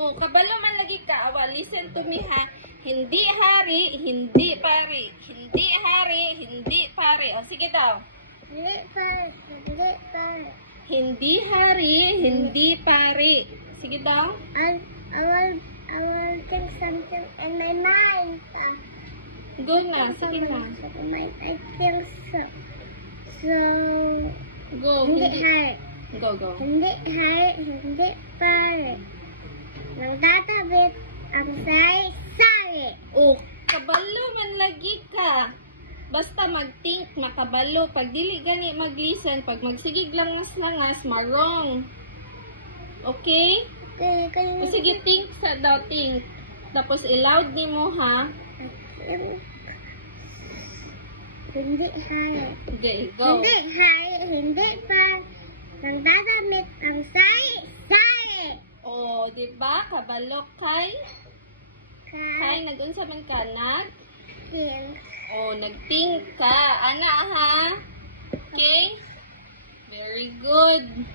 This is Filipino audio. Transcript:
Oh, kabalo man lagi ka. Awa, listen to me ha. Hindi hari, hindi pare. Hindi hari, hindi pare. O, sige daw. Hindi pare. Hindi pare. Hindi hari, hindi pare. Sige daw. I will think something in my mind. Go na, sige na. I feel so. So, Go. hindi hari. Go, go. Hindi hari, hindi pare. Nagtatabit ang sari-sari. Oh, kabalo man lagi ka. Basta mag-think, makabalo. Pag dili gani mag-listen, pag magsigig langas-langas, marong. Okay? O sige, think sa daw, think. Tapos i-loud ni mo, ha? Hindi hari. Okay, go. Hindi hari, hindi pare. Nagtatabit ang sari-sari. Oh, di ba? Kabalo kay? Kay, nag-unsa man ka? Think. Oh, nag-think ka. Ana, ha? Okay? Very good.